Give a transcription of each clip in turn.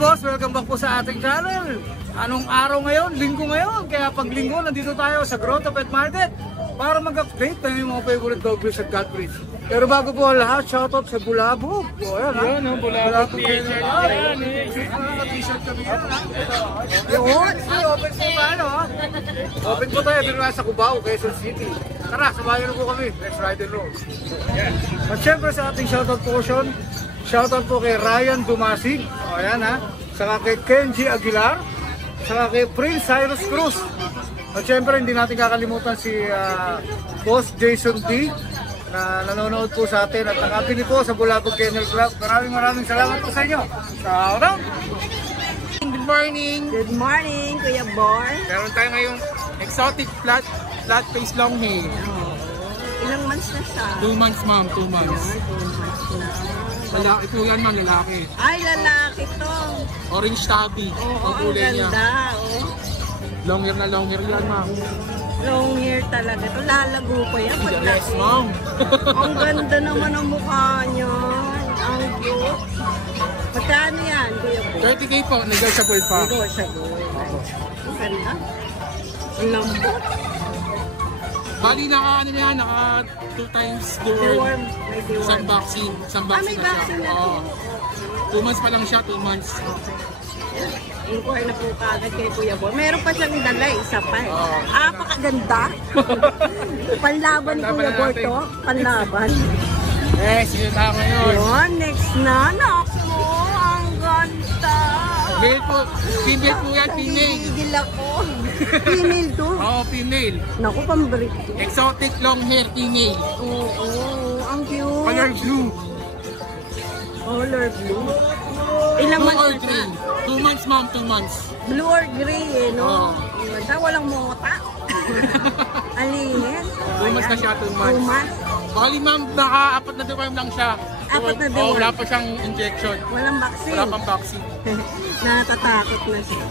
boss, welcome back po sa ating channel. Anong araw ngayon? Linggo ngayon. Kaya pag linggo, nandito tayo sa Grotto Pet Market para mag-update na yung mga favorite dog breeds at cat breeds. Pero bago po lahat, shoutout sa Bulabog. O ayan ha. Yun, Bulabog t-shirt. T-shirt kami yan ha. Yun, open po tayo ha. Open po tayo, dito sa Cubao, Quezon City. Tara, sabayan na po kami. Let's ride and roll. At syempre sa ating shoutout portion, shoutout po kay Ryan Dumasig. O ayan ha. Saka kay Kenji Aguilar. Saka kay Prince Cyrus Cruz. At syempre hindi natin kakalimutan si Boss Jason D na nanonood po sa atin at nakabili po sa Bulabog Kennel Club. Maraming salamat po sa inyo. Shout out! Good morning! Good morning, Kuya Bor. Meron tayo ngayong exotic flat face long hair. Ilang months na siya? 2 months ma'am, 2 months. Ayan, 2 months na. Lalaki po yan ma'am, lalaki. Ay, lalaki to. Orange tabby. Oo, ang ganda. Oh. Long hair na long hair yan ma'am. Long hair talaga. Ito lalago ko yan. Yes ma'am. Ang ganda naman ang mukha niya. Ang cute. Magkano yan, Kuya Bor? 30k po, negotiable pa. Negotiable. Ang ganda. Ang lambot. Bali naka 2 times Deworm. May deworm. Isang vaccine May na siya. vaccine na to. 2 months pa lang siya, 2 months. Inquire na po kagad kay Kuya Bor. Meron pa siyang dala, isa pa eh. Pakaganda. Panlaban ni Kuya Bor to. Panlaban. Yes, yun tayo ngayon. Yun, next na. Naku, ang ganda. Male po, female po yan, female. Nagigil ako. Female to. Oo, female. Naku, pambrik. Exotic long hair female. Oo, ang cute. Color blue. Color blue. Ilang Blue or months na? green? 2 months ma'am, 2 months. Blue or gray eh, no? Oo. Ang ganda, walang mota. Alinis. 2 months na siya, 2 months. 2 months. Bali ma'am, naka-4 na deworm lang siya. 4 na Oo, deworm. wala pa siyang injection. Walang vaccine. Wala pang vaccine. Natatakot na siya.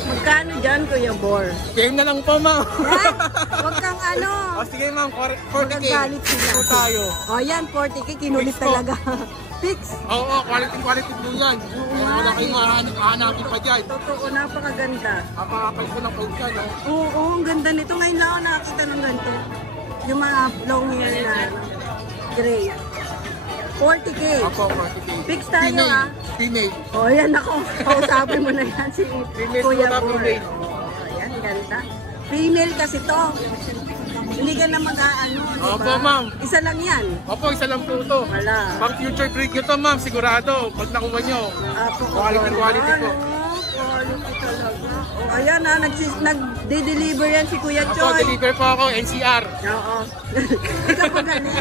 Magkano dyan, Kuya Bor? Game na lang po ma'am. Huwag kang ano. O sige ma'am, 40k. Magagalit sila. Po tayo. O yan, 40k, kinulit Fix po. talaga. Fix. Oo, quality po yan. Wala kayong hahanapin pa dyan. Totoo, napakaganda. Kapakapal ko ng pag dyan. Oo, ang ganda nito. Ngayon lang ako nakakita ng ganito. Yung mga long hair na gray. 40k. Ako, 40k. Fix tayo ha. Female. O yan ako. Kausapin mo na yan si Female Kuya po na, Bor. female. O, ayan, ganda. Female kasi to. Hindi ka na mag-aano, diba? Opo, ma'am. Isa lang yan. Opo, isa lang po ito. Wala. Pang future breed nyo to ma'am, sigurado. Pag nakuha nyo. Apo, Quality po. Quality talaga. O, ayan ha, nag-deliver yan si Kuya Ako, Choy. deliver po ako, NCR. Oo. Ikaw pa galing.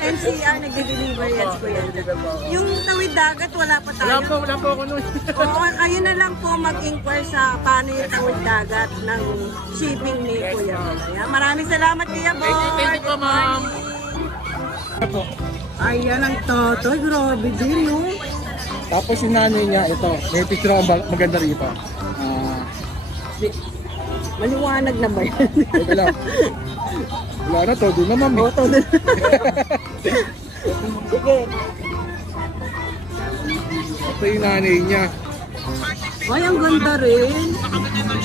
NCR, nag-deliver yan si Kuya Choy. Yung tawid dagat, wala pa tayo. Wala po ako nun. Oo, ayun na lang po mag-inquire sa paano yung tawid dagat ng shipping ni Kuya. Ayan, maraming salamat Kuya Bor. Thank you po ma'am. Ayan ang totoy, grabe din no. Tapos yung nanay niya, ito. May picture ako maganda rito. Maliwanag na ba yan? Ito lang. Wala na, todo na ma'am. Oo, todo na. Sige. Ito yung nanay niya. Ay, ang ganda rin.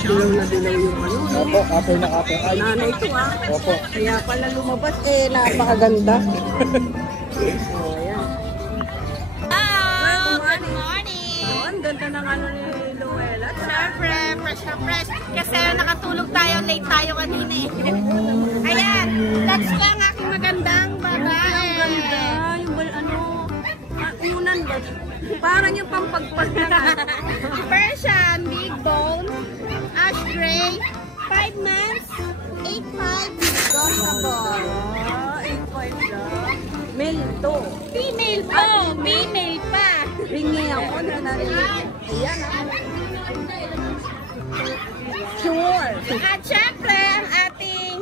Dilaw na dilaw yung ano. Opo, upper na upper. Ay, Nanay ito ah. opo. Kaya pala lumabas napakaganda. Oh, ayan. Good morning! Oh, ang ganda ng ano ni Luella. Siyempre, fresh na fresh. Kasi nakatulog tayo, late tayo kanina eh. Ayan, that's ko ang aking magandang babae. Ang ganda. Yung ano, unan ba? Parang yung pampagpag na. Persian, big bone, ash gray, 5 months, 8.5, negotiable. 8.5 lang. Male to. Female po, female pa. Ringi ako na narinig. Ayan ah. Sure. At syempre, ang ating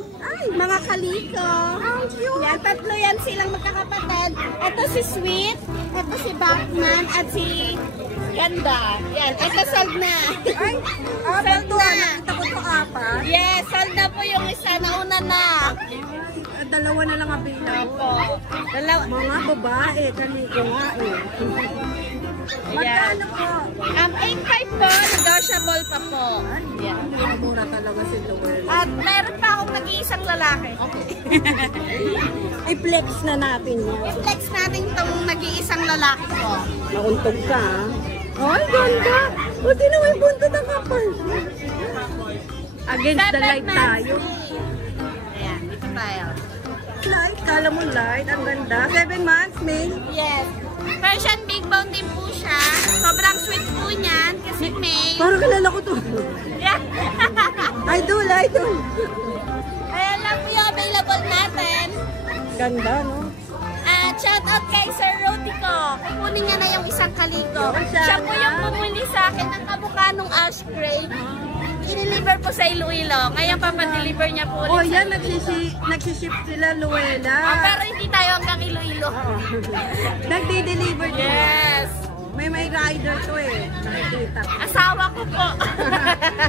mga kaliko. Yan, tatlo yan silang magkakapatid. Ito si Sweet, ito si Batman, at si Ganda. Yan, ito sold na. Ay, sold to. na. Nakita ko to pa? Yes, sold na po yung isa. Nauna na. Dalawa na lang available. Opo. Dalawa. Mga babae, kaliko nga eh. Magkano po? 8.5 po. Negotiable pa po. Ay, mura talaga si Luella. At meron pa akong nag-iisang lalaki. I-flex na natin yan. I-flex natin itong nag-iisang lalaki ko. Nauntog ka ah. Ay, ganda! O, sino may buntot ang kapal? Against the light tayo. Ayan, dito tayo. Light, kala mo light. Ang ganda. 7 months, May. Yes. Persian big bone din po siya. Sobrang sweet po niyan kasi May. Parang kilala ko to. Yeah. Idol, idol. Ayan lang po yung available natin. Ganda, no? At shout out kay Sir Rodico. Kukunin niya na yung isang kaliko. Siya po yung bumili sa akin ng kabukanong ash gray. I-deliver po sa Iloilo. Ngayon papadeliver niya po Oh, ulit yan, sa Iloilo. nagsiship sila, Luella. Pero hindi tayo hanggang Iloilo. Nagdi-deliver to. Yes. May rider to eh. Nakikita ko. Asawa ko po.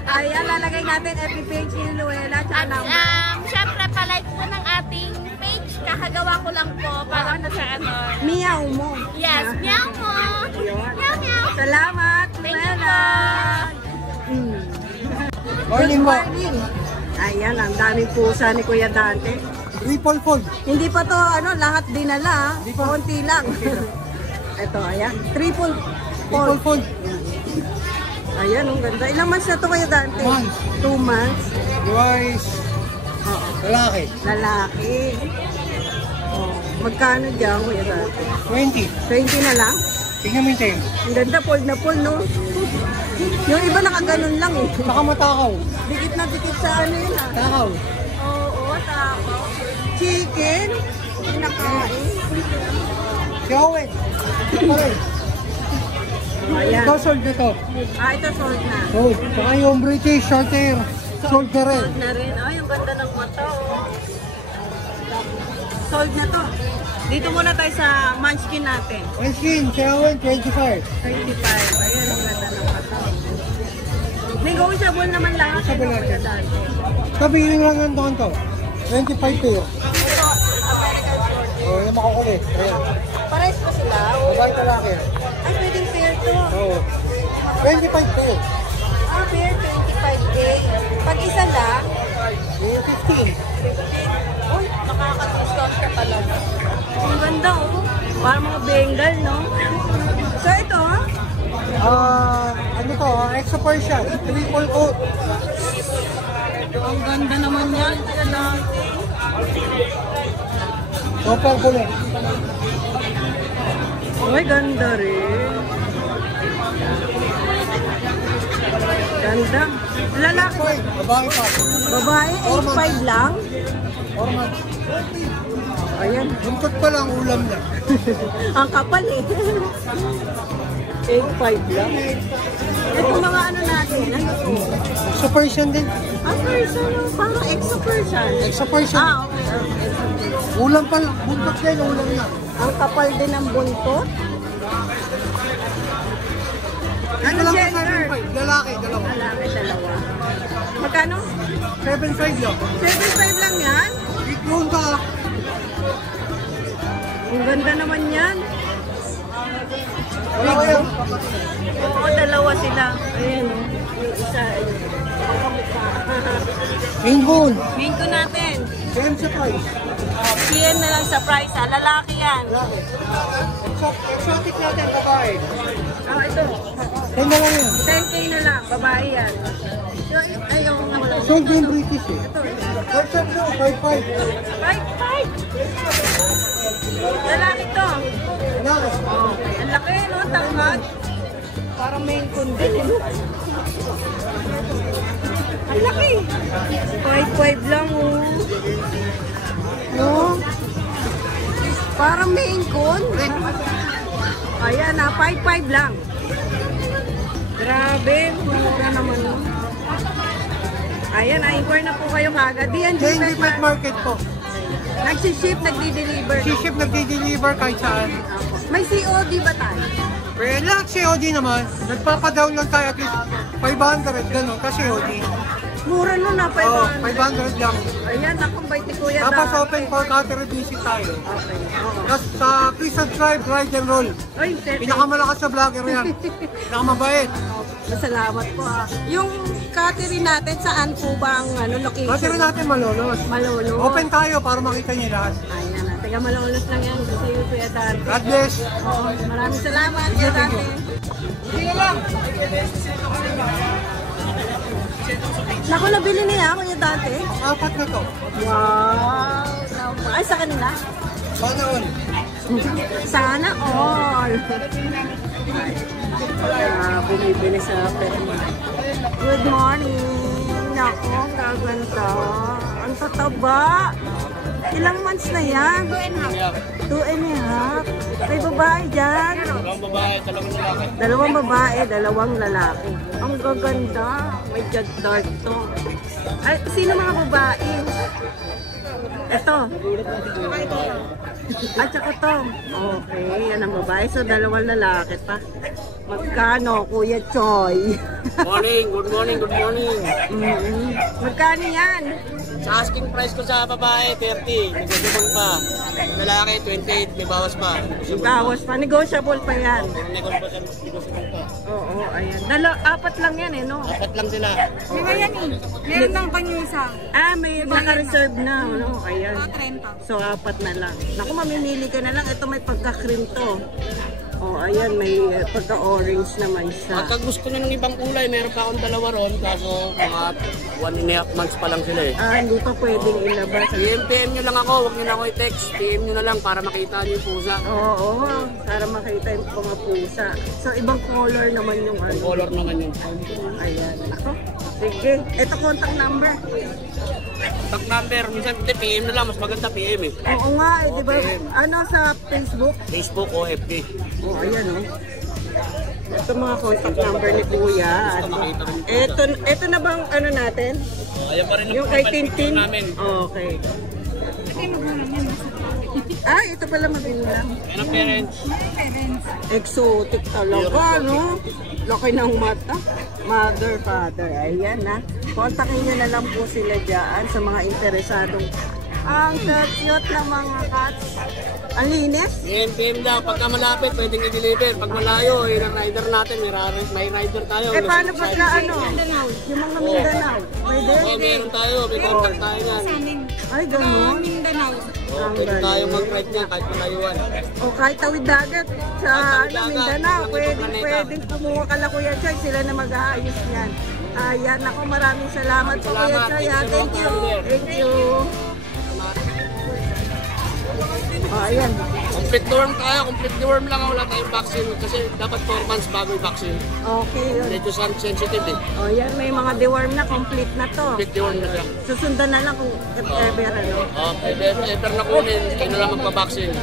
Ayan, lalagay natin FB page ni Luella. At syempre palike po ng ating page. Kakagawa ko lang po para po sa ano. Meow mo. Yes, meow mo. Meow meow. Salamat, Thank you Luella. Morning Good mo. morning. Ayan, ang daming pusa ni Kuya Dante. Triple fold. Hindi pa to lahat dinala. Hindi pa. Konti lang. Ito, ayan. Triple Triple fold. fold. Ayan, ang ganda. Ilang months na to Kuya Dante? Months. 2 months. Guys. Lalaki. Lalaki. Oh, magkano dyan Kuya Dante? 20. 20 na lang? Tingnan mo yung tayo. Ang ganda, fold na fold, no? Yung iba nakaganon lang eh. Baka matakaw. Dikit na dikit sa ano yun ah. Takaw. Oo, takaw. Chicken. Pinakain. Siyawen. Pare. Ayan. Ito sold na to. Ito sold na. Sold. Saka yung British short hair. Sold na rin. Sold na rin. Ay, ang ganda ng mata, oh. Sold na to. Dito muna tayo sa munchkin natin. Machine, siyawen, 25. 25. Ayan, ang ganda ng mata. Negotiable naman lahat. Negotiable Kuya natin. Dante. Sabihin lang ang doon to. 25 pair. Ito, American short. Oh, yung makukulit. Ayan. Pares pa sila. Babae talaki. Ay, pwedeng pair to. Oo. 25 pair. Pair 25K. Pag isa lang, 15. 15. Uy, nakaka-discount ka talaga. Ang ganda, oh. Parang mga Bengal, no? So, ito, ha? Ano to? Extra Persian. Triple coat. Ang ganda naman yan. Super bullet. Uy, ganda rin. Ganda. Lalaki. Babae pa. Babae, 8.5 lang. Orman. Ayan. Buntot pa lang, ulam na. Ang kapal eh. 8.5 lang. Ito mga ano natin. Ano to? Extra Persian din. Ang person, parang extra person. Extra Persian. Okay. Ulam pa lang. Buntot din, ulam na. Ang kapal din ng buntot. Ano Ito lang gender? 7.5. Lalaki, dalawa. Lalaki, dalawa. Magkano? 7.5 lang. 7.5 lang yan? Big bone ka. Ang ganda naman yan. Wala ko yan. Oo, dalawa sila. Ayan. Yung isa. Main bone. Main ko natin. Same sa price. PM na lang sa price ha. Lalaki yan. Lalaki. Exotic natin, babae. Ito. Same na lang yun. 10K na lang. Babae yan. Ayaw nga wala. Sold din British eh. Ito. Persian mo, 5.5. 5. Lalaki to. Lalaki. Ang laki, no? Tangkad. Parang main kundi. Ang laki. 5.5 lang, oh. No? Parang main kun. Ayan na, 5.5 lang. Grabe, mura naman. No? Ayan, na-inquire na po kayo kagad. D&G Daily Pet Market po. Nagsiship, nagdi-deliver. Si ship nagdi-deliver kahit saan. May COD ba tayo? Pero lahat COD naman. Nagpapadown lang tayo at least 500, gano'n, kasi COD. Mura nun na, 500. Oh, 500 lang. Ayan, akong bait ni Kuya Tapos Dante. open for catering visit tayo. Okay, oo. Tapos please subscribe, ride and roll. Ay, sir. Pinakamalakas sa vlogger yan. Pinakamabait. Masalamat po ah. Yung catering natin, saan po ba ang location? Catering natin Malolos. Malolo. Open tayo para makita niyo lahat. Ayan na. Taga Malolos lang yan. Gusto yung Kuya Dante. God bless. Oo, maraming salamat, Kuya Dante. Naku, nabili niya, Kuya Dante. 4 na to. Wow! Ay, sa kanila? Sana all. Sana all! Bumibili sa perma. Good morning! Naku, kaganda. Ang tataba. Ilang months na yan? 2 and a half. May babae dyan? 2 babae, 2 lalaki. 2 babae, 2 lalaki. Ang gaganda. May jet dark to. Ay, sino mga babae? Ito. At saka to. Okay, yan ang babae. So, 2 lalaki pa. Magkano, Kuya Choy? Morning, good morning, good morning. Magkano yan? Sa asking price ko sa babae, 30. Negotiable pa. Lalaki, 28. May bawas pa. Bawas pa. Negotiable pa yan. Negotiable pa. Oo, ayan. 4 lang yan eh, no? 4 lang sila. Meron lang pa yung isa. Ah, may naka-reserve na, no? Ayan. 30. So, 4 na lang. Naku, mamimili ka na lang. Ito may pagka-cream to. Oh, ayan, may pagka-orange naman siya. Pagka gusto nyo ng ibang kulay, meron pa akong 2 ron. Kaso, mga 1.5 months pa lang sila eh. Ah, hindi pa pwedeng ilabas. PM nyo lang ako, huwag nyo na ako i-text. PM nyo na lang para makita nyo yung pusa. Oo, para makita yung mga pusa. So, ibang color naman yung ano. Color naman yun. Ayan, ako. Sige, ito contact number. Contact number, minsan PM na lang, mas maganda PM eh. Oo nga, eh, di ba? Ano sa Facebook? Facebook o FB. Oh, ayan oh. Ito mga contact number ni Kuya. Ito na bang ano natin? Ayan pa rin ang Yung kay profile picture Tintin? namin. Okay. Ay, ito pala magulang. Ayan ang parents. Exotic talaga, no? Laki ng mata. Mother, father. Ayan na. Kontakin nyo na lang po sila dyan sa mga interesadong. Ang cute na mga cats. Ang linis. PM lang, pagka malapit pwedeng i-deliver. Pag malayo, yung rider natin, may rider tayo. Eh, paano pa sa ano? Yung mga Mindanao. Pwede? Oo, meron tayo, may contact tayo yan. Ay, gano'n. Mindanao. Oo, pwede tayo mag-ride niyan kahit malayuan. O kahit tawid dagat sa Tawid dagat, Mindanao, ibang pwedeng planeta. kumuha ka lang Kuya Choy, sila na mag-aayos yan. Ayan, ako maraming salamat po Kuya Salamat. Choy. Thank you, Thank you. Ma'am. Thank you. O, ayan. Complete worm tayo, complete worm lang, wala tayong vaccine kasi dapat 4 months bago yung vaccine. Okay yun. Medyo sensitive eh. O, yan, may mga deworm na, complete na to. Complete worm na siya. Susundan na lang kung if ever, ano. Ever na kunin, kayo na lang magpa-vaccine.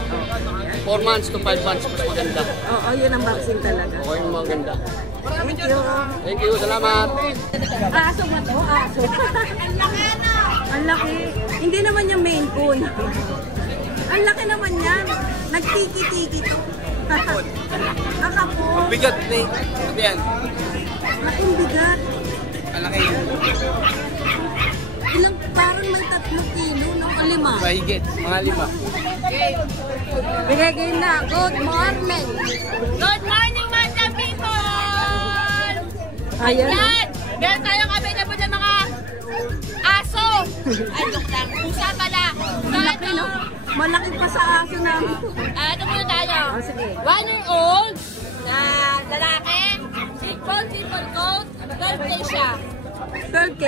4 months to 5 months, mas maganda. Oo, yun ang vaccine talaga. Okay, yung maganda. Thank you. Thank you, salamat. Aso ba to? Aso. Ang laki. Hindi naman yung main coon. Ang laki naman yan. Nagtiki-tiki to. Kakapon. Bigat ni. Ito yan. Ang bigat. Malaki yun. Ilang, parang may 3 kilo, no? O 5. Mahigit, mga 5. Bigay game na. Good morning. Good morning, Manda people! Ayan. Yan! Meron tayong available ng mga aso. Ay, joke lang. Pusa pala. So, Malaki, ito. no? Malaki pa sa aso namin. Ito muna tayo. Oh, sige. 1-year-old na lalaki. Simple coat. 12 days siya. 12K.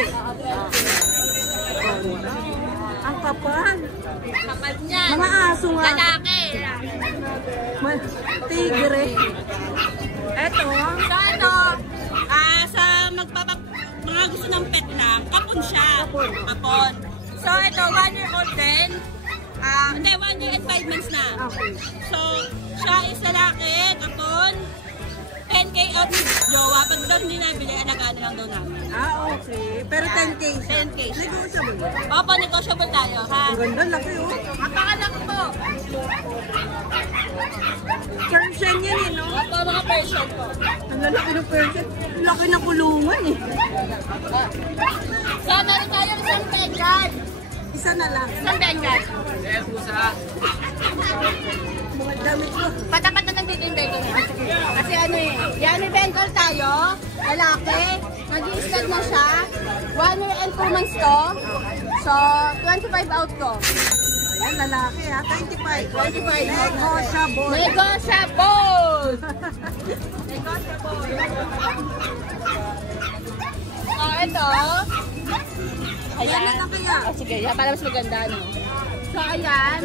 Ang kapal. Kapal niyan. Mga aso nga. Lalaki. Tigre. Eto. So, ito. Sa mga gusto ng pet lang, kapon siya. Kapon. So, ito, 1-year-old din. Hindi, 1 year and 5 months na. Okay. So, siya is lalaki, kapon. 10K out ni Jowa. Pag doon hindi nabili, alaga ano lang daw namin. Okay. Pero 10K siya. 10K siya. Negotiable. Opo, negotiable tayo, ha? Ang ganda, laki oh. Napakalaki po. Persian yan eh, no? Opo, mga Persian po. Ang lalaki ng Persian. Laki ng kulungan eh. So, meron tayo isang Bengal. Isa na lang. Isang Bengal. Mga damit ko. Patapat na nandito yung Bengal niya. Kasi ano eh, yan may Bengal tayo, lalaki, nag-i-stud na siya, 1 year and 2 months to, so 25 out ko. Ayan, lalaki ha. 25. 25. Negotiable. Negotiable! Oh, ito. Ayan na lang kaya. Oh, sige, yan para mas maganda, no? So, ayan.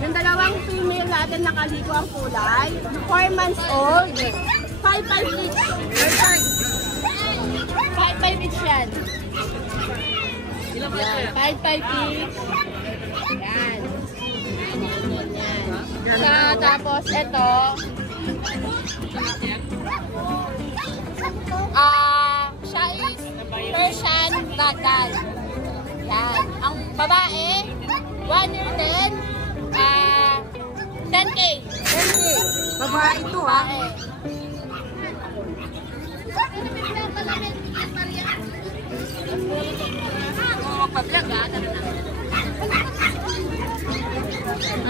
Yung dalawang female natin nakaligo ang kulay. 4 months old. 5-5 each. 5-5 each yan. Yan, 5-5 each. Yan. Yan. Tapos, ito. Siya is Persian Ragdoll. Yan. Ang babae, 1 year din, 10K. 10K. Babae ito ha. Babae. Magpa-vlog ha.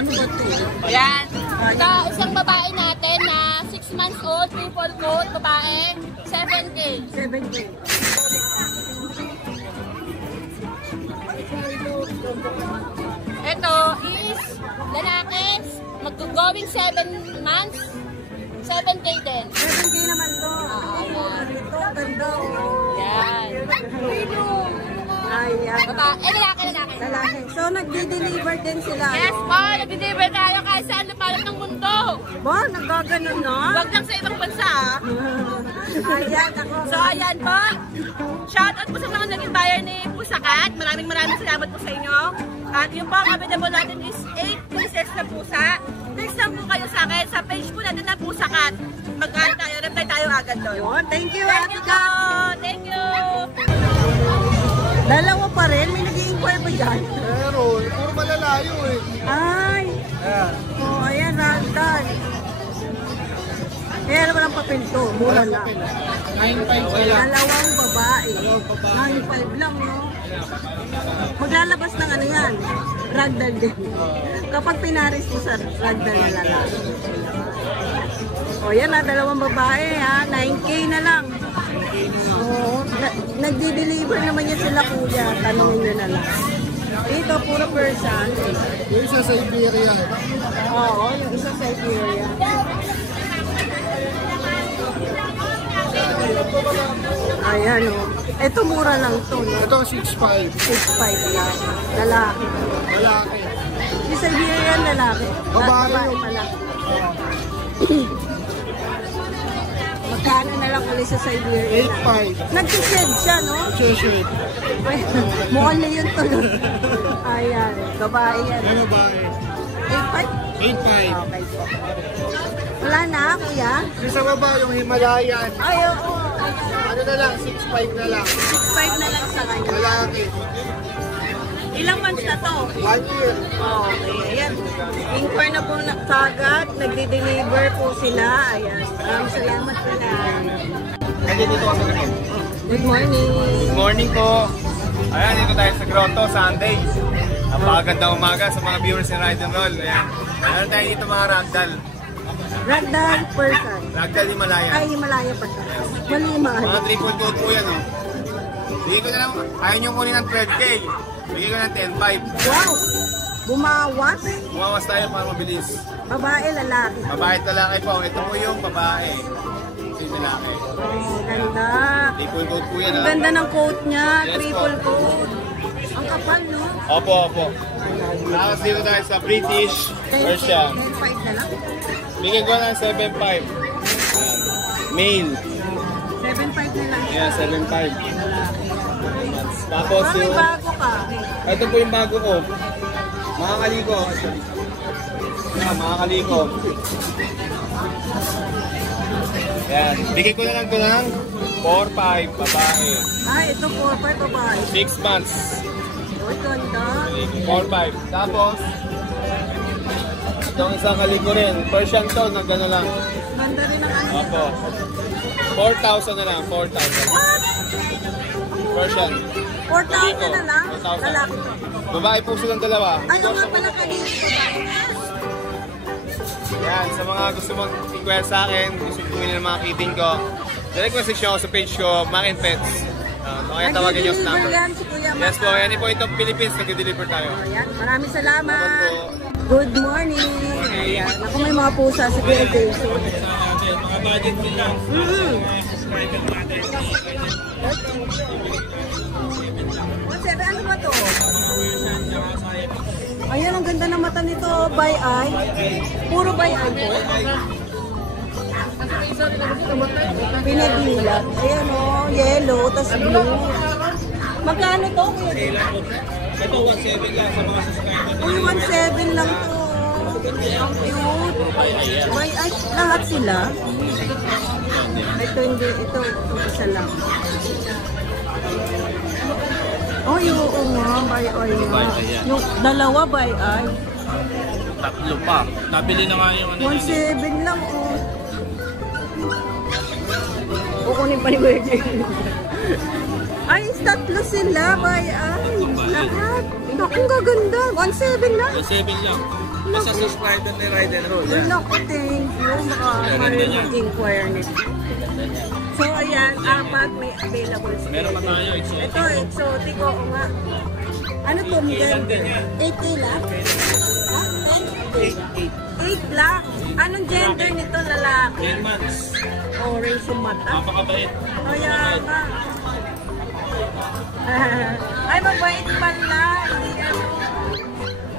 Ano ba ito? Yan. Ito, isang babae natin na 6 months old, triple coat, babae, 7K. 7K. Ito is lalaki, mag-going 7 months, 7K din. 7K naman to. Ito, ganda oh. Yan. Ayan. Lalaki. Lalaki. So, nagdi-deliver din sila. Yes no? po, nag-deliver tayo kahit saan lupalat ng mundo. Ba, nagkaganon na? Huwag lang sa ibang bansa ah. Ayan, ako. So ayan po, shoutout po sa mga naging buyer ni Pusakat. Maraming salamat po sa inyo. At yung po, ang available natin is 8 pieces na pusa. Text lang po kayo sa akin sa page po natin na Pusakat. Mag-add tayo, reply tayo agad doon. Yun, thank you. Thank you po! Thank you! Dalawa pa rin, may nag-i-inquire ba dyan? Meron, puro malalayo eh. Ay! Ayan. Oh, ayan, ragdoll. Kaya naman ang papel to, mura lang. 9.5 kaya. Dalawang babae. 9.5 lang, no? Maglalabas ng ano yan? Ragdoll din. Kapag pinaris mo sa ragdoll na lalaki. O yan ha, dalawang babae ha. 9K na lang. Oo, nagdi-deliver naman yan sila kuya. Tanungin nyo na lang. Ito, puro Persian. Yung isa sa Iberia. Oo, yung isa sa Iberia. Ayan o. Ito mura lang to, no? Ito 6.5. 6.5 lang. Lalaki. Lalaki. Yung sa Iberian, lalaki. Babae yun. pala. Magkano na lang ulit sa Siberian? 8.5. Nag-shed siya, no? Cheshire. Mukhang na yun to, no? Ayan, babae yan. Ano ba eh? 8.5? 8.5. Okay po. Wala na, kuya? Yung sa baba, yung Himalayan. Ay, oo. Ano na lang, 6.5 na lang. 6.5 na lang sa kanya. Lalaki. Ilang months na to? 1 year. Okay, ayan. Inquire na po na kagad. Nagde-deliver po sila. Ayan. Maraming salamat po na. Dito kami ngayon. Good morning. Good morning po. Ayan, dito tayo sa Grotto, Sunday. Napakagandang umaga sa mga viewers ng Ride and Roll. Ayan. Meron tayo dito mga ragdoll. Ragdoll person. Ragdoll Himalaya. Ay, Himalaya pa siya. Malima. Mga triple coat po yan, oh. Bigay ko na lang, ayaw nyo kunin ng 12K. Bigay ko ng 10.5. Wow! Bumawas. Bumawas tayo para mabilis. Babae, lalaki. Babae at lalaki po. Ito po yung babae. Ito yung lalaki. Oh, ganda. Triple coat po yan, Ang ah. ganda ng coat niya. Yes, Triple po. coat. Ang kapal, no? Opo, opo. Tapos dito tayo sa British Persian. 10.5 na lang. Bigay ko ng 7.5. Ayan. Male. 7.5 na lang. Ayan, 7.5. Tapos May yung... bago ka. Ito po yung bago ko. Mga kaliko. Ayan, mga kaliko. Ayan. Bigay ko na lang ito ng 4-5, babae. Ay, ito 4-5 babae. 6 months. Uy, ganda. 4-5. Tapos, itong isang kaliko rin. Persian to, na gano'n lang. Ganda rin ang ano. Opo. 4,000 na lang, 4,000. What? Persian. 4,000 na lang? 4,000. Lalaki to. Babae po silang dalawa. Ano nga pala kanina? Yan, sa mga gusto mong inquire sa akin, gusto bumili ng mga kiting ko, direct message nyo ako sa page ko, Mac and Pets. Kaya tawagan nyo sa number. Yan, si Kuya Mac. Yes po, yan po itong Philippines, nag-deliver tayo. Ayan, maraming salamat. Salamat po. Good morning. Ayan, ako may mga pusa si Kuya Jason. Mga budget din lang. Ano ba to? Ayan, ang ganda ng mata nito. By eye. Puro by eye po. Pinadilat. Ayan o, yellow, tas blue. Magkano to? Ito, 1.7 lang sa mga subscribers. Uy, 1.7 lang to. Ang cute. By eye, lahat sila. Ito hindi, ito isa lang. Ay, oo nga, by eye nga. Yung dalawa by eye. Tatlo pa. Nabili na nga yung 1.7 lang, oh. Kukunin pa ni Kuya. Ay, tatlo sila by eye. Lahat. Naku, gaganda. 1.7 lang. 1.7 lang. Basta subscriber ni Ride and Roll. Naku, thank you. Baka mag-inquire nito. So, ayan, apat may available sila. Meron pa tayo, exotic. Ito, exotic, oo nga. Ano to, Miguel? 8K lang? Ah, 8 lang. Anong gender nito, lalaki? 10 months. Orange yung mata. Napakabait. Kaya nga. Ay, mabait pala.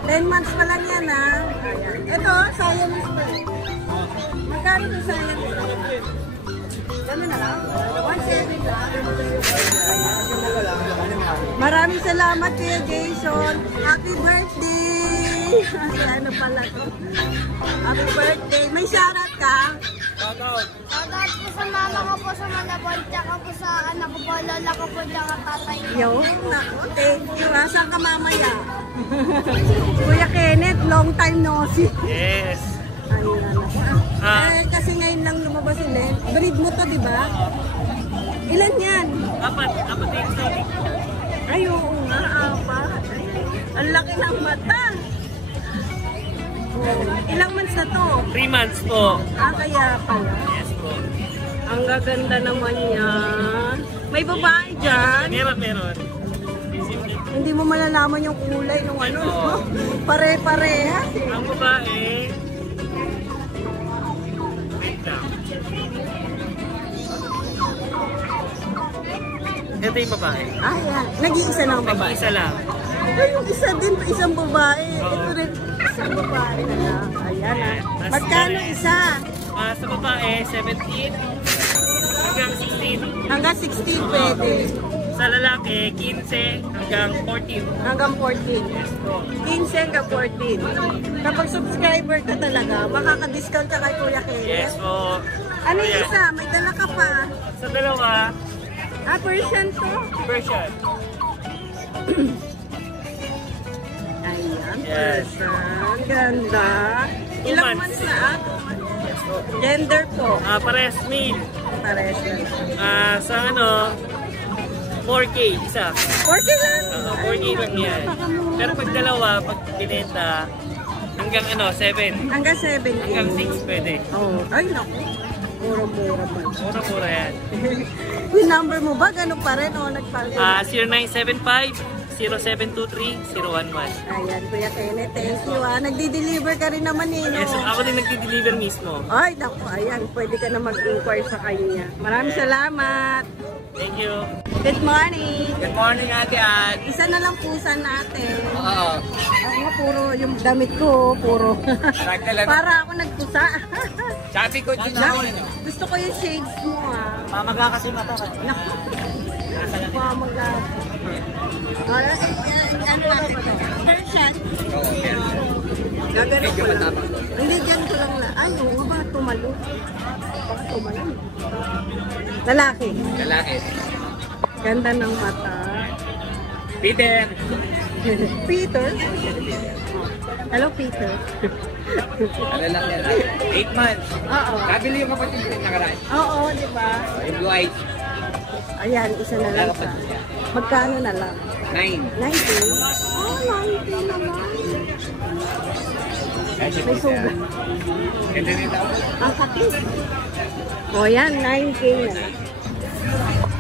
10 months pa lang yan, ha? Ayan. Ito, Siamese pa. Magkano yung Siamese? Gano'n na lang? 1.7 lang. Maraming salamat Kuya Jason. Happy birthday! Ano pala to? Happy birthday. May shoutout ka? Shoutout. Shoutout po sa mama ko po sa Malabon, tsaka po sa anak ko po, lola ko po, tsaka tatay ko. Yo, naku, thank you. Saan ka mamaya? Kuya Kenneth, long time no see. Yes. Ayan. Kasi ngayon lang lumabas ulit. Breed mo to, di ba? Ilan yan? Apat exotic. Ay, oo nga, apat. Ang laki ng mata. Ilang months na to? 3 months po. Kaya pala. Yes po. Ang gaganda naman yan. May babae dyan. Meron. Hindi mo malalaman yung kulay ng ano, no? Pare-pareha. Ang babae, wait lang. Ito yung babae. Ayan. Nag-iisa lang ang babae. Isa lang. Ay, yung isa din, isang babae. Ito rin, isang babae na lang. Ayan ah. Magkano isa? Sa babae, 17 hanggang 16. Hanggang 16 pwede. Sa lalaki, 15 hanggang 14. Hanggang 14. 15 hanggang 14. Kapag subscriber ka talaga, makaka-discount ka kay Kuya Kenneth. Yes po. Ano yung isa? May dala ka pa. Sa dalawa, Persian to? Persian. Ayan, Yes. Persian. Ganda. Ilang months. months na Gender po. Pares male. Pares na. Sa 4K isa. 40 lang? 4K lang yan. Pero pag dalawa, pag binenta, hanggang 7. Hanggang 7. Hanggang 6 pwede. Oh. Ay, naku. Mura-mura man. Mura-mura yan. Yung number mo ba? Ganun pa rin o nagpagod? 0975-0723-011. Ayan, Kuya Kenneth. Thank you Nagdi-deliver ka rin naman no? Yes, ako din nagdi-deliver mismo. Ay, naku. Ayan, pwede ka na mag-inquire sa kanya. Maraming salamat. Thank you. Good morning. Good morning, Ate Ann. Isa na lang pusa natin. Oo. Ay, nga, puro yung damit ko, puro. Ragdalan. Para ako nagpusa. Sabi ko, Gusto ko yung shades mo mamaga kasi mata ka. Naku. Mamaga. Ano natin ito? Persian. Gagano ko lang. Hindi, dyan ko lang na. Ay, oo ba? Tumalo. Baka tumalo. Lalaki. Lalaki. Ganda ng mata. Peter. Peter? Hello, Peter. Ano lang yan? 8 months. Oo. Kabili yung kapatid ko nakaraan. Oo, di ba? Yung blue eyes. Ayan, isa na lang siya. Magkano na lang? 9. 90? Oh, 90 naman. May suga. Ganda nito. Ang kapis. O yan, 9K na lang.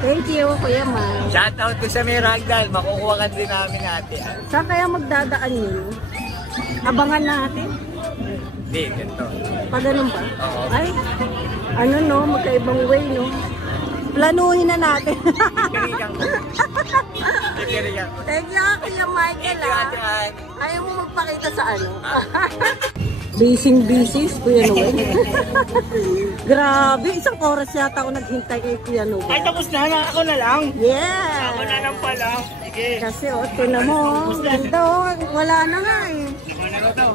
Thank you, Kuya Man. Shoutout ko sa Miragdal. Makukuha ka din namin ate. Saan kaya magdadaan yun? Abangan natin. Hindi, ganito. Pa ganun ba? Oo. Ay, ano no, magkaibang way no. Planuhin na natin. Kirigang. Kirigang. Thank you, Kuya Michael. Thank you, Ate Ann. Ayaw mo magpakita sa ano. Busy, Kuya Noel. Grabe, isang oras yata ako naghintay kay Kuya Noel. Ay, tapos na. Ako na lang. Yeah! Ako na lang pala. Sige. Kasi o, tinan mo, ganda o, wala na nga eh. Ako na lang to.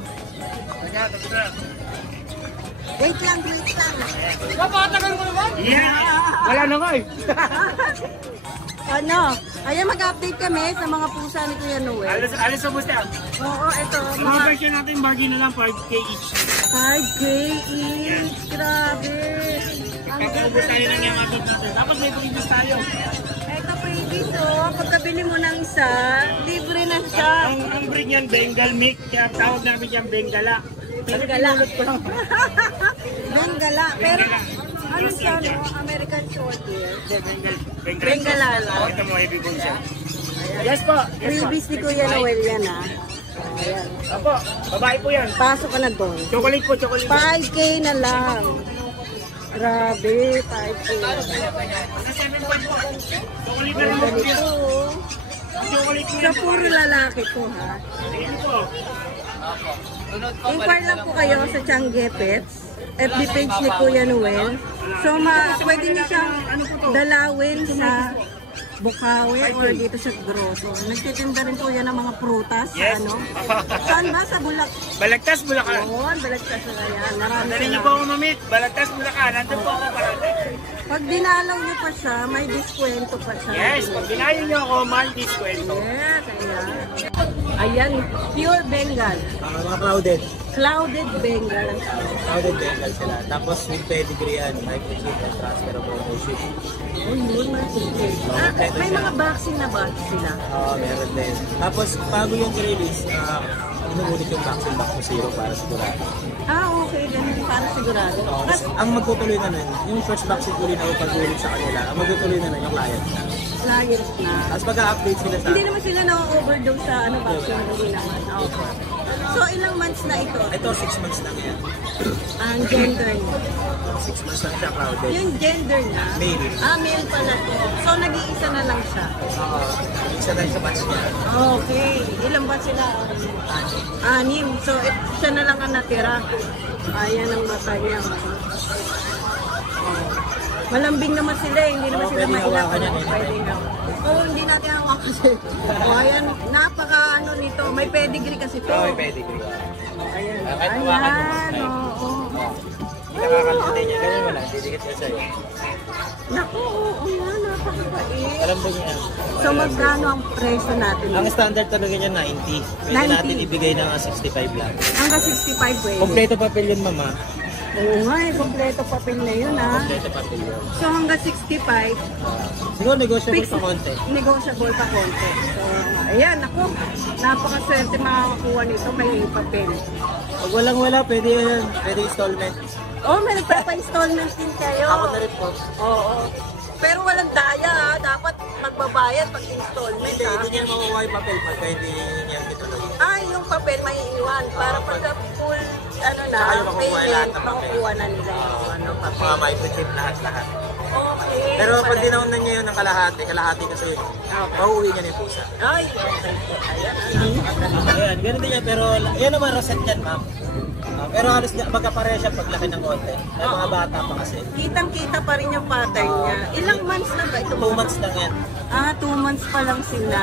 Wait lang. Napakatagal mo naman? Yeah! Wala na nga eh. Ano? Kaya mag-update kami sa mga pusa ni Kuya Noel. Alis sa busta. Oo, ito. Mga version natin, bargain na lang 5K each. 5K each. Grabe. Ang Kakaubos tayo ng yung agad natin. Tapos may previous tayo. Ito previous oh. Pagkabili mo ng isa, libre na siya. Ang breed niyan, Bengal mix. Kaya tawag namin yan, Bengala. Bengala. Bengala. Pero ano siya no? American short hair. Bengala lang. Ito mo, heavy bone siya. Yes po. Previous ni Kuya Noel yan ah. Ayan. Opo, babae po yan. Pasok ka na doon. Chocolate po, chocolate. 5K na lang. Grabe, 5K. Sa 7 point po. Chocolate na lang po yan. Ganito. Chocolate po Sa yan. puro lalaki to ha. Sige po. Inquire lang po kayo sa Changi Pets. FB page ni Kuya Noel. So, pwede niyo siyang dalawin sa Bukawi or dito sa Grosso. Nagtitinda rin po yan ng mga prutas. Yes. Ano? Saan ba? Sa Bulak? Balagtas, Bulacan. Oo, Balagtas na yan. Marami Dali niyo sila. po ako mamit. Balagtas, Bulacan. Nandun po ako parate. Pag dinalaw niyo pa siya, may diskwento pa siya. Yes, pag binayo niyo ako, mahal diskwento. Yes, ayan. Ayan, pure Bengal. Mga clouded. Clouded Bengal. Clouded Bengal sila. Tapos with pedigree yan, microchip and transferable ownership. Oh, yun, may mga vaccine na ba sila? Meron din. Tapos bago yung i-release, inuulit yung vaccine back to zero para sigurado. Okay, ganun para sigurado. Tapos ang magtutuloy na nun, yung first vaccine ulit na ipag-ulit sa kanila, ang magtutuloy na nun yung client na. Clients na. Tapos pag-update sila sa Hindi naman sila na-overdose sa vaccine. Hindi naman. Okay. So, ilang months na ito? ito 6 months lang yan. Ang gender niya. 6 months lang siya crowded. Yung gender niya? Male. Male pala to. So, nag-iisa na lang siya. Isa na sa batch niya. Okay. Ilan ba sila? 6. So, siya na lang ang natira. Ayan ang mata niya. Malambing naman sila eh. Hindi naman sila pwede mailap. hawakan yan, Pwede nga. Oo, hindi natin hawakan kasi. Ayan, napaka ano nito. May pedigree kasi to. May pedigree. Ayan. Kahit hawakan mo. Ayan, oo. Hindi nakakalute niya. Ganyan mo lang. Didikit ka sa'yo. Naku, oo nga. Napakabait. Alam ba niya? So, magkano ang presyo natin? Ang standard talaga niya 90. Pwede 90. natin ibigay ng 65 lang. Hanggang 65 pwede. Kompleto papel yun, mama. Oo nga, kompleto papel na yun ha. Kompleto papel yun. So, hanggang 65, Siguro negotiable fixed, pa konti. negotiable pa konti. So, ayan, ako, napakaswerte makakakuha nito, may papel. Pag walang-wala, pwede yan. Pwede installment. Oh, may nagpapa-installment din kayo. Ako na rin po. Oo. Pero walang daya ha, dapat magbabayad pag installment Hindi, ha. hindi niya makukuha yung papel pagka hindi niya ito lagi. Ay, yung papel may iiwan para pagka full, ano na, Saka yung makukuha lahat payment, ng papel. makukuha na nila yung ano, papel. Mga microchip lahat-lahat. Okay. Pero pag Pala- dinaunan niya yun ng kalahati kasi mauuwi niya na yung pusa. Ay, okay. Ayan. Ayan, ganun din yan. Pero yan naman, rosette yan, ma'am. Pero halos magkapareha siya paglaki ng konti. May mga bata pa kasi. Kitang-kita pa rin yung pattern niya. Ilang months na ba ito? 2 months lang yan. 2 months pa lang sila.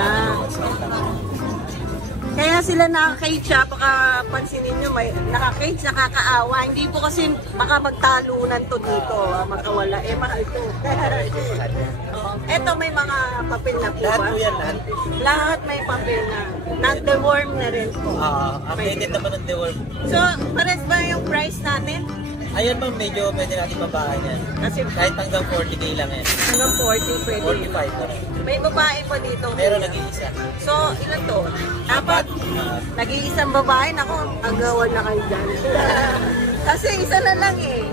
Kaya sila naka-cage siya, baka pansinin nyo, may naka-cage, nakakaawa. Hindi po kasi baka magtalunan to dito, makawala. Eh, mahal to. Eto, may mga papel na po ba? Lahat po yan, lahat. Lahat may papel na. Non-deworm na rin po. Updated naman ng deworm. So, pares ba yung price natin? Ayan ma'am, medyo pwede natin babaan yan. Kasi Kahit hanggang 40k lang yan. hanggang 40 pwede. 45 na rin. May babae pa dito. Meron nag-iisa. So, ilan to? Apat? Nag-iisang babae, nako, agawan na kayo dyan. Kasi isa na lang eh.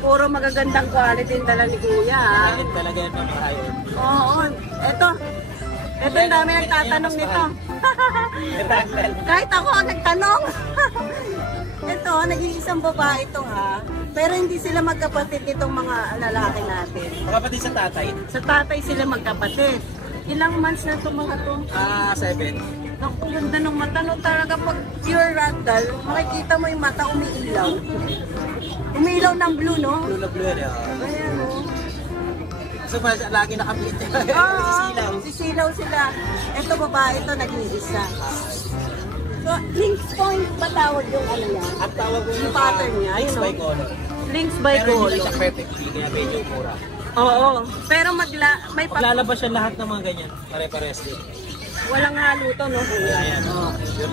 Puro magagandang quality yung dala ni Kuya. Ha? Kahit talaga yan ma'am, higher. Oo, eto. Eto ang dami nagtatanong nito. Kahit ako nagtanong. Ito, nag-iisang babae ito ha. Pero hindi sila magkapatid itong mga lalaki natin. Makapatid sa tatay. Sa tatay sila magkapatid. Ilang months na itong mga to? 7. Naku, ganda ng mata. No, talaga pag pure ragdoll, makikita mo yung mata umiilaw. Umiilaw ng blue, no? Blue na blue yan. Ayan, no? So, lagi nakapit. Oo, sisilaw sila. Ito babae ito, nag-iisa. So, links point ba tawag yung ano yan? Ang tawag ko Yung pattern niya, links yun, by no? color. Links by Pero hindi color. lang siya perfectly, kaya medyo mura. Oo, pero may Maglalabas siya lahat ng mga ganyan. Pare-pares din. walang halo to, no? Kuya? Ayan.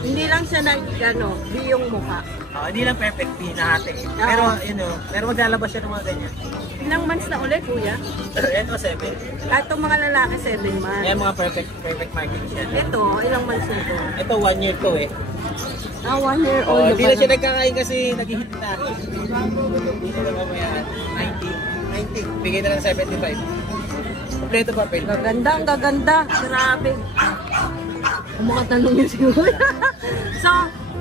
Hindi lang siya di yung mukha. Hindi lang perfectly lahat eh. Pero, pero maglalabas siya ng mga ganyan. Ilang months na ulit, kuya? Ayan o 7. At itong mga lalaki, 7 months. Ayan mga perfect marking siya. Ito, ilang months na ito? Ito 1 year to eh. 1 year old Hindi na na ba siya nagkakain kasi nag-hit na. Dito na mamaya 90. Bigay na lang 75. Kompleto papel. Gaganda, ang gaganda. Grabe. Umakatanong yun siguro. So,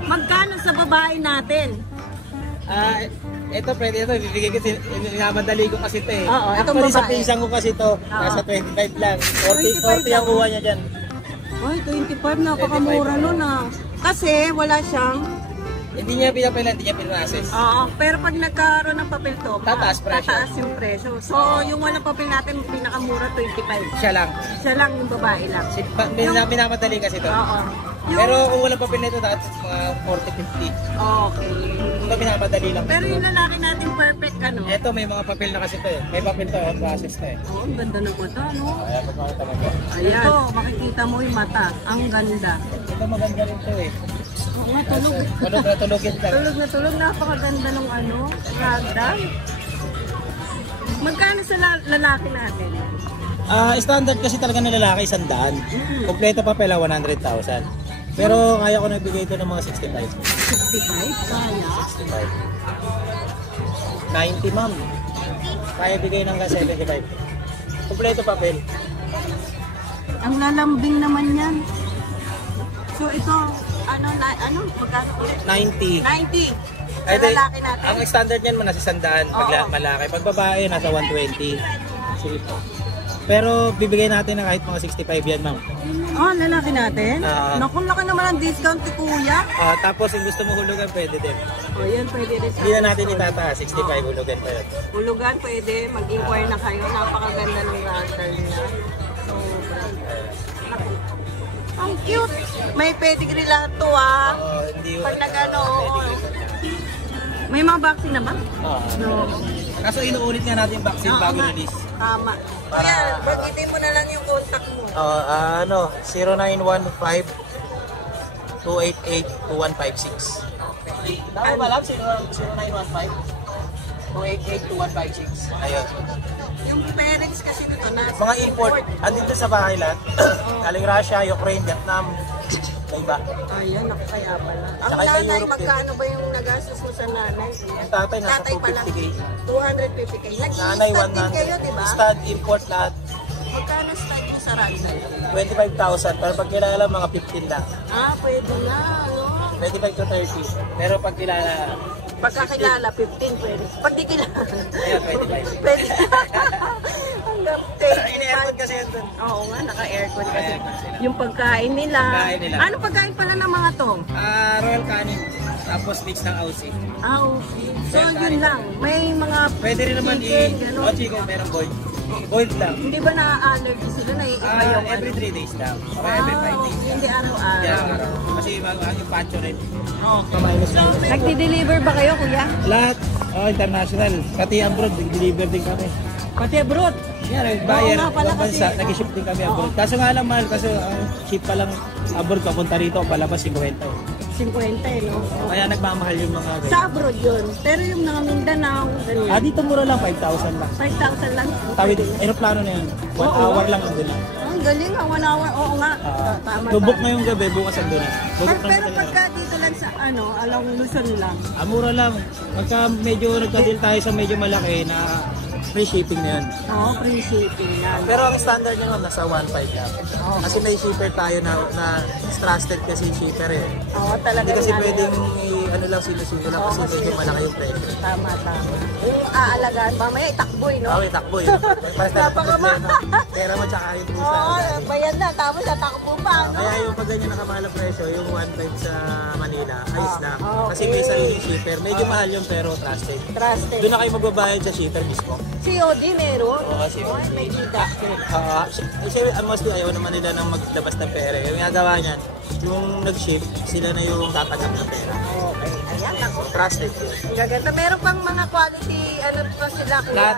magkano sa babae natin? Ito pwede ito, bibigay ko, minamadali ko kasi ito eh. Oo, itong Actually, sa babae. pisang ko kasi ito, nasa 25 lang. 40 ang kuha niya dyan. Ay, 25, napakamura nun ah. Kasi wala siyang... Hindi niya pinapilan, hindi niya pinases. Oo, pero pag nagkaroon ng papel to, Tataas presyo. tataas yung presyo. So, yung walang papel natin, pinakamura 25. Siya lang. Siya lang yung babae lang. Minamadali kasi ito. Oo. Yung- Pero kung walang papel nito, dapat mga 40-50. Okay. Ito minamadali lang. Pero yung lalaki natin perfect ano? Ito may mga papel na kasi ito eh. May papel to, process to eh. Oo, ang ganda ng mata, no? Ayan, magpapakita mo ito. Ayan. Ito, makikita mo yung mata. Ang ganda. Ito maganda rin to eh. Oo nga, tulog. Tulog na tulog yun lang. Tulog na tulog. Napakaganda ng ano, ragdoll. Magkano sa lalaki natin? Standard kasi talaga ng lalaki 100. Kompleto pa pala 100,000. Pero kaya ko nagbigay ito ng mga 65. 65? Kaya? 90 ma'am. Kaya bigay ng 75. Kompleto papel. Ang lalambing naman yan. So ito, magkano ulit? 90. 90. Sa Ay, lalaki natin. ang standard niyan man nasa 100 pag Oo. malaki. Pag babae nasa 120. Sige po. Pero bibigay natin na kahit mga 65 yan ma'am. Oh, lalaki natin? Oo. Naku, laki naman ang discount ni Kuya. Tapos kung gusto mo hulugan pwede din. O yan, pwede rin sa Hindi na natin itataas. 65 hulugan pa yun. hulugan, pwede. Mag-inquire na kayo. Napakaganda ng ragdoll niya. Sobrang. Ang cute. May pedigree lahat to ah. Hindi Pag nag-ano, may mga vaccine naman? No. Kaso inuulit nga natin yung vaccine bago nga. release. Tama. Kaya, bagitin mo na lang yung contact mo. 0915-288-2156. Tama ba lang? 0915-288-2156. Ayun. Yung parents kasi dito na. Mga import, andito sa bahay lahat. Galing Russia, Ukraine, Vietnam. Iba. Ayan, ako kaya pala. Ang Saka sa nanay, Europe din. magkano ba yung nagastos mo sa nanay? Yung tatay nasa Tatay pa lang. 250k. 250k. Nanay Nag-i-stud din 100. kayo, di ba? Stud, import lahat. Magkano stud nyo sa ragdoll? 25,000. Pero pag kilala, mga 15 lang. Pwede na, ano? 25 to 30. Pero pag kilala, Pagkakilala, 15 pwede. Pag di kilala, ayan, 25. pwede. Hanggang 10. Ini-aircon kasi yun dun. Oo nga, naka-aircon kasi. Yung pagkain nila. Pagkain nila. Ano pagkain pala ng mga to? Royal Canin. Tapos mix ng Aussie. Okay. So, yun lang. May mga Pwede rin naman chicken, gano'n. chicken, meron boy. Gold lang. Hindi ba na-allergy sila? Naiiba yung Every 3 days lang. O every 5 days. Hindi araw-araw. Kasi yung patcho rin. Nagdi-deliver ba kayo, kuya? Lahat, international. Pati abroad, deliver din kami. Pati abroad? Yan, buyer, Oo nga pala ibang bansa, kasi- nag-ship din kami abroad. Kaso nga lang mahal, kasi ang ship pa lang abroad, papunta rito, palabas 50. 50, no? Kaya nagmamahal yung mga ganyan. Sa abroad yun. Pero yung mga Mindanao, ganyan. Dito mura lang, 5,000 lang. 5,000 lang. Tawid, aeroplano na yan. 1 hour lang ang doon. Ang galing, 1 hour. Oo nga. Tama. Lubok ngayong gabi, bukas ang doon. Pero pagka dito lang sa, along Luzon lang. Mura lang. Pagka medyo nagka-deal tayo sa medyo malaki na free shipping na yan. Oo, free shipping lang. Pero ang standard niya nasa 1.5 lang. Kasi may shipper tayo na trusted kasi shipper eh. Oo, talaga. Hindi kasi pwedeng lang sino-sino lang kasi medyo malaki yung presyo. Tama. Yung aalagaan, mamaya itakboy, no? Okay, takbo eh. Pera mo tsaka yung pusa. Oo, bayan na. Tapos natakbo pa, no? Kaya yung pag ganyan nakamahal ang presyo, yung 1.5 sa Manila, ayos lang. Kasi may sariling shipper. Medyo mahal yun pero trusted. Trusted. Doon na kayo magbabayad sa shipper mismo. COD meron. Oo, kasi Ay, may deduction. kasi mostly ayaw naman nila nang maglabas ng pera. Yung ginagawa niyan, yung nag-ship, sila na yung tatanggap ng pera. Okay. Ayan, ako. Trusted. Ang gaganda. Meron pang mga quality, pa sila, kuya? Lahat,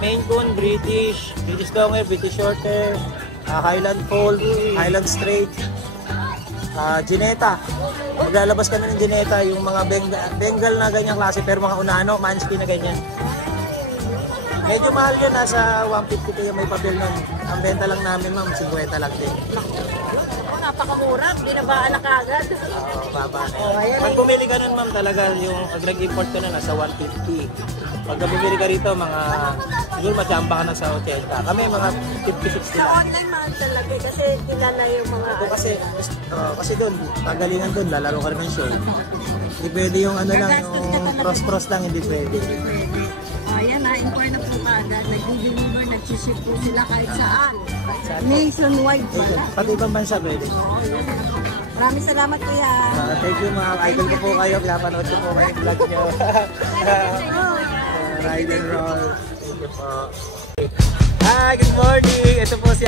Maine Coon, British Longhair, British Shorthair, Highland Fold, Highland Straight, Gineta. Maglalabas kami ng Gineta, yung mga Bengal na ganyang klase, pero mga unano, manskin na ganyan. Medyo mahal yun, nasa 150 kayo may papel nun. Ang benta lang namin, ma'am, 50 lang din. Napakamura, binabaan na kagad. Baba na yun. Pag bumili ka nun, ma'am, talaga yung nag-import ka na nasa 150. Pagka bumili ka rito, siguro machamba ka na sa 80. Kami, mga 56 Sa nila. online mahal talaga kasi kilala yung mga... Kasi doon, tagalingan doon, lalaro ka rin ng show. Hindi pwede yung yung cross-cross lang, hindi pwede. Ayan na, import na po kagad. Nag-deliver, nag-ship po sila kahit saan. Nationwide pala. Pati ibang bansa pwede. Oo, yun. Maraming salamat, kuya. Thank you, mga idol ko po kayo. Pinapanood ko po kayo yung vlog nyo. Ride and roll. Thank you po. Hi, good morning. Ito po si